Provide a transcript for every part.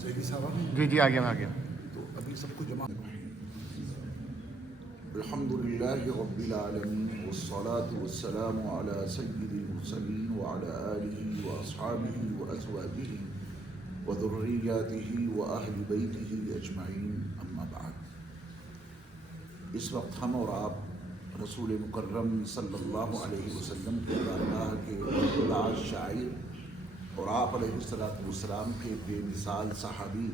सैदी साहब जी आ गया मैं आ गया। तो अभी सबको जमा अल्हम्दुलिल्लाहि रब्बिल आलमीन वस्सलातु वस्सलामु अला सय्यिदिल मुरसलीन व अला आलिहि व अस्हाबिहि व अज़वाजिहि व ज़ुर्रिय्यातिहि व अहलि बैतिहि अजमईन, अम्मा बाद। इस वक्त हम और आप रसूल मुकर्रम सल्लल्लाहु अलैहि वसल्लम के बारगाह के लाज शायर और आप अलैहिस्सलाम के बेमिसाल सहाबी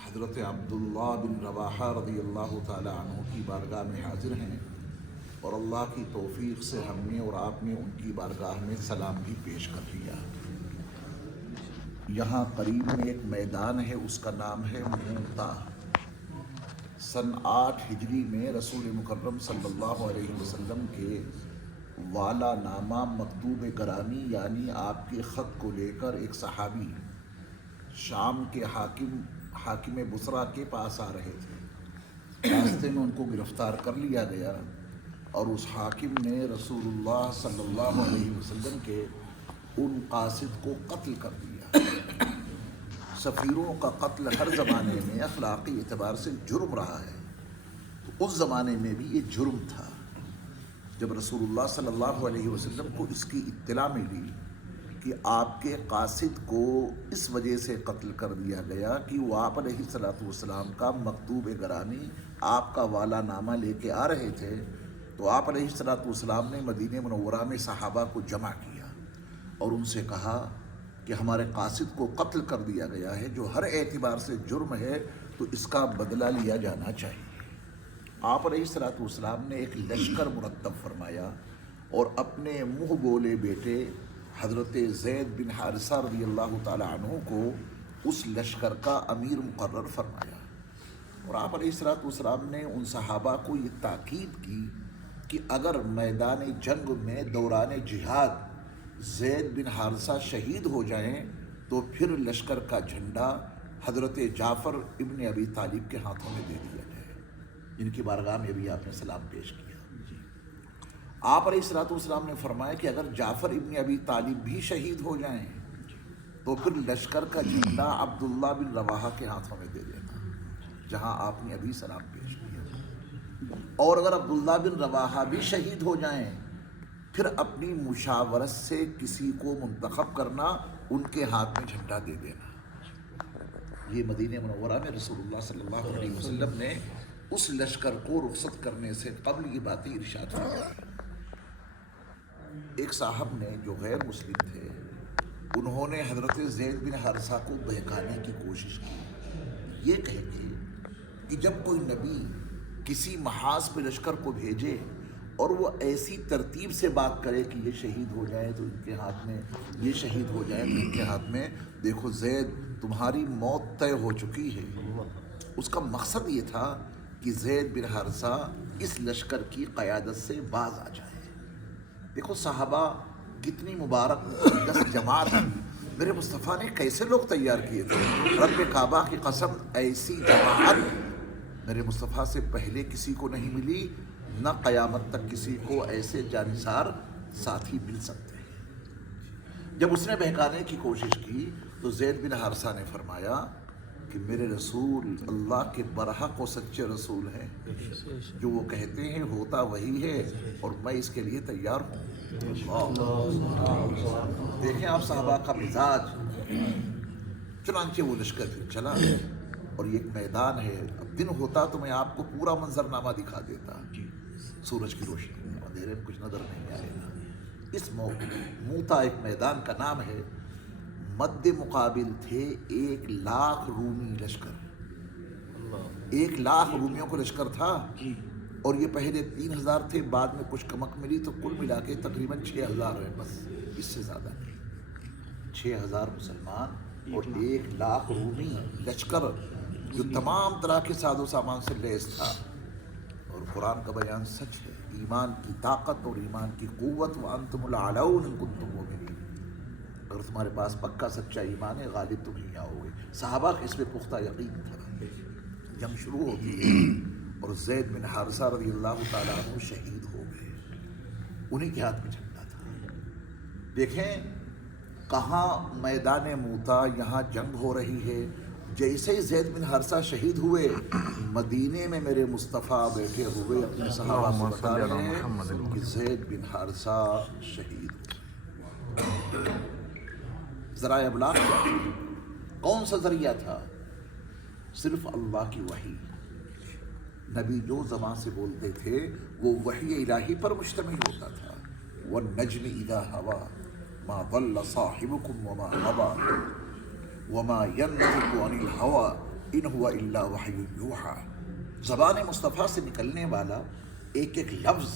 हज़रत अब्दुल्लाह बिन रवाहा रज़ियल्लाहु ताला अन्हु की बारगाह में हाजिर हैं, और अल्लाह की तौफीक से हमने और आपने उनकी बारगाह में सलाम भी पेश कर लिया। यहाँ करीब में एक मैदान है, उसका नाम है मूता। सन 8 हिजरी में रसूल मुकर्रम सल्लल्लाहु अलैहि वसल्लम के वाला नामा मकतूब गरामी यानी आपके ख़त को लेकर एक सहाबी शाम के हाकिम बुसरा के पास आ रहे थे। रास्ते में उनको गिरफ्तार कर लिया गया और उस हाकिम ने रसूलुल्लाह सल्लल्लाहु अलैहि वसल्लम के उन कासिद को कत्ल कर दिया। सफ़ीरों का कत्ल हर ज़माने में अखलाक़ी एतबार से जुर्म रहा है, तो उस ज़माने में भी ये जुर्म था। जब रसूलुल्लाह सल्लल्लाहु अलैहि वसल्लम को इसकी इत्तला मिली कि आपके कासिद को इस वजह से कत्ल कर दिया गया कि वो आप अलैहिस्सलातु वस्सलाम का मकतूब गरामी आपका वाला नामा लेके आ रहे थे, तो आप अलैहिस्सलातु वस्सलाम ने मदीने मुनव्वरा में सहाबा को जमा किया और उनसे कहा कि हमारे कासिद को कत्ल कर दिया गया है, जो हर एतबार से जुर्म है, तो इसका बदला लिया जाना चाहिए। आप अलैहिस्सलातु वस्सलाम ने एक लश्कर मुरत्तब फरमाया और अपने मुँह बोले बेटे हज़रत ज़ैद बिन हारिसा रज़ियल्लाहु ताला अन्हु को उस लश्कर का अमीर मुकर्रर फरमाया। और आप अलैहिस्सलातु वस्सलाम ने उन सहाबा को ये ताकीद की कि अगर मैदान जंग में दौरान जिहाद ज़ैद बिन हारिसा शहीद हो जाएं, तो फिर लश्कर का झंडा हज़रत जाफ़र इब्न अबी तालिब के हाथों में दे दिया जाए, जिनकी बारगाह में भी आपने सलाम पेश किया। आप अलैहिस्सलातु वस्सलाम ने फरमाया कि अगर जाफ़र इब्न अबी तालिब भी शहीद हो जाएं, तो फिर लश्कर का झंडा अब्दुल्लाह बिन रवाहा के हाथों में दे देना, जहां आपने अभी सलाम पेश किया। और अगर अब्दुल्लाह बिन रवाहा भी शहीद हो जाएं, फिर अपनी मुशावरत से किसी को मुंतखब करना, उनके हाथ में झंडा दे देना। ये मदीने मुनव्वरा में रसूलुल्लाह सल्लल्लाहु अलैहि वसल्लम ने उस लश्कर को रुखसत करने से कब्ल की बातें इरशाद फरमाई। एक साहब ने जो गैर मुस्लिम थे, उन्होंने हज़रत ज़ैद बिन हारिसा को बहकाने की कोशिश की, ये कह के कि जब कोई नबी किसी महाज पे लश्कर को भेजे और वो ऐसी तरतीब से बात करे कि ये शहीद हो जाए तो इनके हाथ में, ये शहीद हो जाए तो इनके हाथ में, देखो ज़ैद तुम्हारी मौत तय हो चुकी है। उसका मकसद ये था कि ज़ैद बिन हारिसा इस लश्कर की क़यादत से बाज आ जाए। देखो सहाबा कितनी मुबारक मुक़द्दस जमात मेरे मुस्तफ़ा ने कैसे लोग तैयार किए थे। रब्बे काबा की कसम, ऐसी जमात मेरे मुस्तफ़ा से पहले किसी को नहीं मिली, न क़यामत तक किसी को ऐसे जानिसार साथी मिल सकते हैं। जब उसने बहकाने की कोशिश की तो ज़ैद बिन हारिसा ने फरमाया कि मेरे रसूल अल्लाह के बरहक और सच्चे रसूल हैं, जो वो कहते हैं होता वही है और मैं इसके लिए तैयार हूँ। देखें आप साहबा का मिजाज। चुनांचे वो लश्कर फिर चला और ये एक मैदान है। अब दिन होता तो मैं आपको पूरा मंजरनामा दिखा देता, सूरज की रोशनी में अंधेरे में कुछ नजर नहीं आएगा। इस मूता एक मैदान का नाम है। मद्दे मुकाबिल थे 1,00,000 रूमी लश्कर, 1,00,000 रूमियों को लश्कर था, और ये पहले 3,000 थे, बाद में कुछ कमक मिली तो कुल मिला के तकरीबन 6,000 है, बस इससे ज़्यादा नहीं। 6,000 मुसलमान और 1,00,000 रूमी लश्कर, जो तमाम तरह के साजो सामान से लैस था। और कुरान का बयान सच है, ईमान की ताकत और ईमान की क़ुव्वत, व अंतुमुल अलाउन इन कुंतुम मुमिनीन, अगर तुम्हारे पास पक्का सच्चा ईमान है, गालिब तुम ही आओगे। सहाबा का इस पर पुख्ता यकीन था। जंग शुरू होती है और ज़ैद बिन हारिसा रज़ियल्लाहु ताला अन्हु शहीद हो गए, उन्हीं के हाथ में झंडा था। देखें कहाँ मैदान मूता, यहाँ जंग हो रही है, جیسے ہی زید بن حارثہ شہید ہوئے مدینے میں میرے مصطفیٰ بیٹھے ہوئے اپنے صحابہ کو بتا رہے ہیں کہ زید بن حارثہ شہید ہوئے۔ ذرائع ابلاغ کیا تھا؟ کون سا ذریعہ تھا؟ صرف اللہ کی وحی۔ نبی جو زبان سے بولتے تھے وہ وحی الہی پر مشتمل ہوتا تھا۔ وَالنَّجْمِ إِذَا هَوَىٰ مَا ضَلَّ صَاحِبُكُمْ وَمَا غَوَىٰ وَمَا يَنطِقُ عَنِ الْهَوَىٰ إِنْ هُوَ إِلَّا وَحْيٌ يُوحَىٰ۔ زبان مصطفیٰ سے نکلنے والا ایک ایک لفظ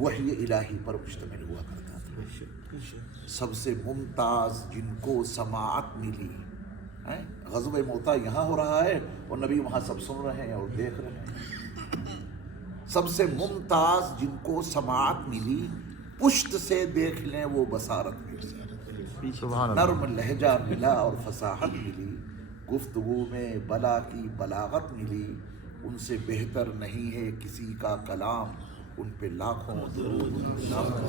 وحی الہی پر مشتمل ہوا کرتا تھا۔ سب سے ممتاز جن کو سماعت ملی، غزوہ موتا یہاں ہو رہا ہے اور نبی وہاں سب سن رہے ہیں اور دیکھ رہے ہیں۔ سب سے ممتاز جن کو سماعت ملی، پشت سے دیکھ لیں وہ بصارت ملی، نرم لہجہ ملا اور فصاحت ملی، گفتگو میں بلا کی بلاغت ملی، ان سے بہتر نہیں ہے کسی کا کلام، ان پہ لاکھوں درود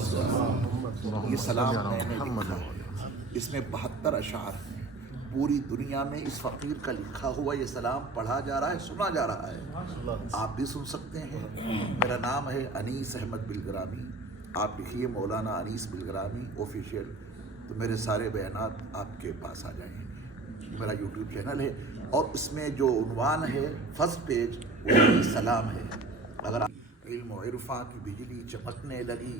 سلام۔ یہ سلام میں نے لکھا ہے، اس میں 72 اشعار ہیں۔ پوری دنیا میں اس فقیر کا لکھا ہوا یہ سلام پڑھا جا رہا ہے، سنا جا رہا ہے، آپ بھی سن سکتے ہیں۔ میرا نام ہے انیس احمد بلگرامی، آپ لکھیے مولانا انیس بلگرامی آفیشیل، تو میرے سارے بیانات آپ کے پاس آ جائیں گے۔ میرا یوٹیوب چینل ہے اور اس میں جو عنوان ہے فرسٹ پیج وہ سلام ہے۔ اگر علم و عرفاں کی بجلی چمکنے لگی،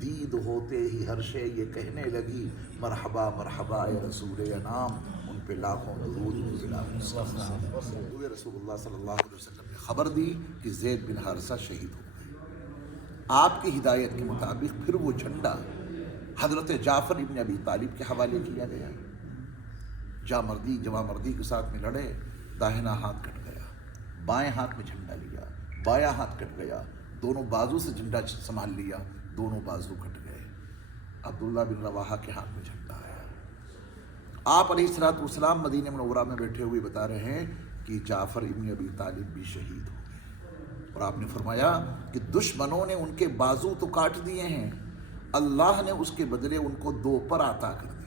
دید ہوتے ہی ہر شے یہ کہنے لگی، مرحبا مرحبا اے رسول انام، ان پہ لاکھوں درود ہوئے۔ رسول اللہ صلی اللہ علیہ وسلم نے خبر دی کہ زید بن حارثہ شہید ہو گئے۔ آپ کی ہدایت کے مطابق پھر وہ جھنڈا حضرت جعفر ابن ابی طالب کے حوالے کیا گیا۔ جواں مردی کے ساتھ میں لڑے، داہنا ہاتھ کٹ گیا، بائیں ہاتھ میں جھنڈا لیا، بایاں ہاتھ کٹ گیا، دونوں بازو سے جھنڈا سنبھال لیا، دونوں بازو کٹ گئے۔ عبداللہ بن رواحہ کے ہاتھ میں جھنڈا آیا۔ آپ علیہ الصلوۃ والسلام مدینہ منورہ میں بیٹھے ہوئے بتا رہے ہیں کہ جعفر ابن ابی طالب بھی شہید ہو گئے، اور آپ نے فرمایا کہ دشمنوں نے ان کے بازو تو کاٹ دیے ہیں، اللہ نے اس کے بدلے ان کو 2 پر عطا کر دیے۔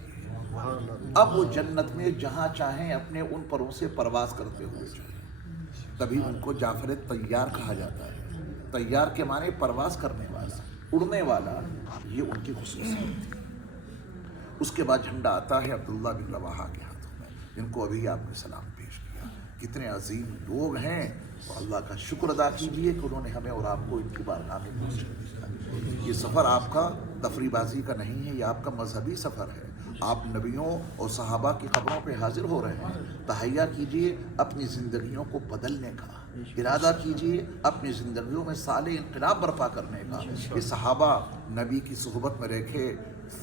اب وہ جنت میں جہاں چاہیں اپنے ان پروں سے پرواز کرتے ہوئے جائیں۔ تبھی ان کو جعفر طیار کہا جاتا ہے۔ طیار کے معنی پرواز کرنے والا، اڑنے والا، یہ ان کی خصوصیت تھی۔ اس کے بعد جھنڈا آتا ہے عبداللہ بن رواحہ کے ہاتھوں میں، جن کو ابھی آپ نے سلام پیش کیا۔ کتنے عظیم لوگ ہیں، تو اللہ کا شکر ادا کیجیے کہ انہوں نے ہمیں اور آپ کو ان کی بارگاہ میں پہنچا دیا۔ یہ سفر آپ کا تفریح بازی کا نہیں ہے، یہ آپ کا مذہبی سفر ہے۔ آپ نبیوں اور صحابہ کی قبروں پہ حاضر ہو رہے ہیں۔ تہیہ کیجیے اپنی زندگیوں کو بدلنے کا، ارادہ کیجیے اپنی زندگیوں میں صالح انقلاب برپا کرنے کا۔ یہ صحابہ نبی کی صحبت میں رکھے،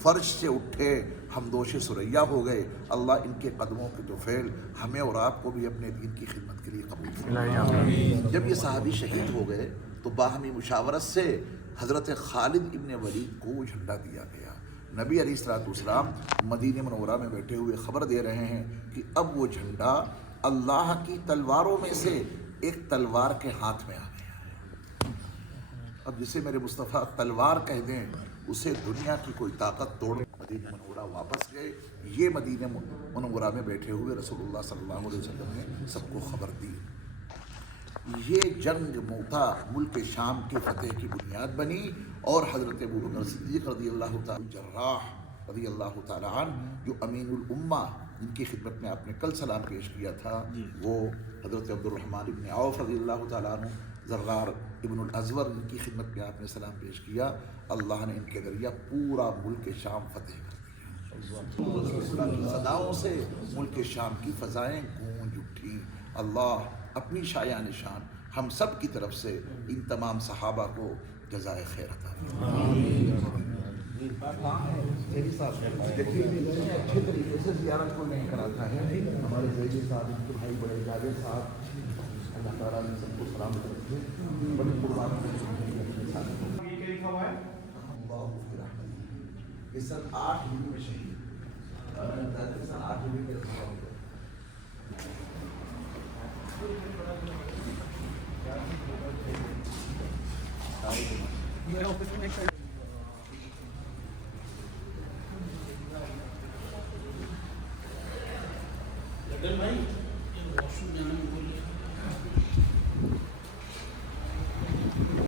فرش سے اٹھے، ہمدوش ثریا ہو گئے۔ اللہ ان کے قدموں کے جو فعل ہمیں اور آپ کو بھی اپنے دین کی خدمت کے لیے قبول فرمائے۔ جب یہ صحابی شہید ہو گئے تو باہمی مشاورت سے حضرت خالد ابن ولید کو جھنڈا دیا گیا۔ نبی علیہ الصلوۃ والسلام مدینہ منورہ میں بیٹھے ہوئے خبر دے رہے ہیں کہ اب وہ جھنڈا اللہ کی تلواروں میں سے ایک تلوار کے ہاتھ میں آ گیا ہے۔ اب جسے میرے مصطفیٰ تلوار کہہ دیں، اسے دنیا کی کوئی طاقت توڑ۔ مدینہ منورہ واپس گئے۔ یہ مدینہ منورہ میں بیٹھے ہوئے رسول اللہ صلی اللہ علیہ وسلم نے سب کو خبر دی۔ یہ جنگ موتا ملک شام کی فتح کی بنیاد بنی، اور حضرت ابوبکر صدیق رضی اللہ تعالی جراح رضی اللہ تعالی عنہ، جو امین الامہ، جن کی خدمت میں آپ نے کل سلام پیش کیا تھا، وہ حضرت عبد الرحمن ابن عوف رضی اللہ تعالیٰ عنہ، زرار ابن الازور، جن کی خدمت میں آپ نے سلام پیش کیا، اللہ نے ان کے ذریعہ پورا ملک شام فتح کر دیا۔ صداؤں سے ملک شام کی فضائیں گونج اٹھیں۔ اللہ اپنی شایان شان ہم سب کی طرف سے ان تمام صحابہ کو جزائے خیر عطا فرمائے۔ دیکھیے اچھے طریقے سے زیارت کو نہیں کراتا ہے ہمارے زیدی صاحب، ان کے بھائی بڑے جاوید صاحب، اللہ تعالیٰ نے سب کو سلامت رکھے، بڑی قربانی یہ سن 8 ہجری میں شہید، سن 8 ہجری میں واش روم جانے میں بولے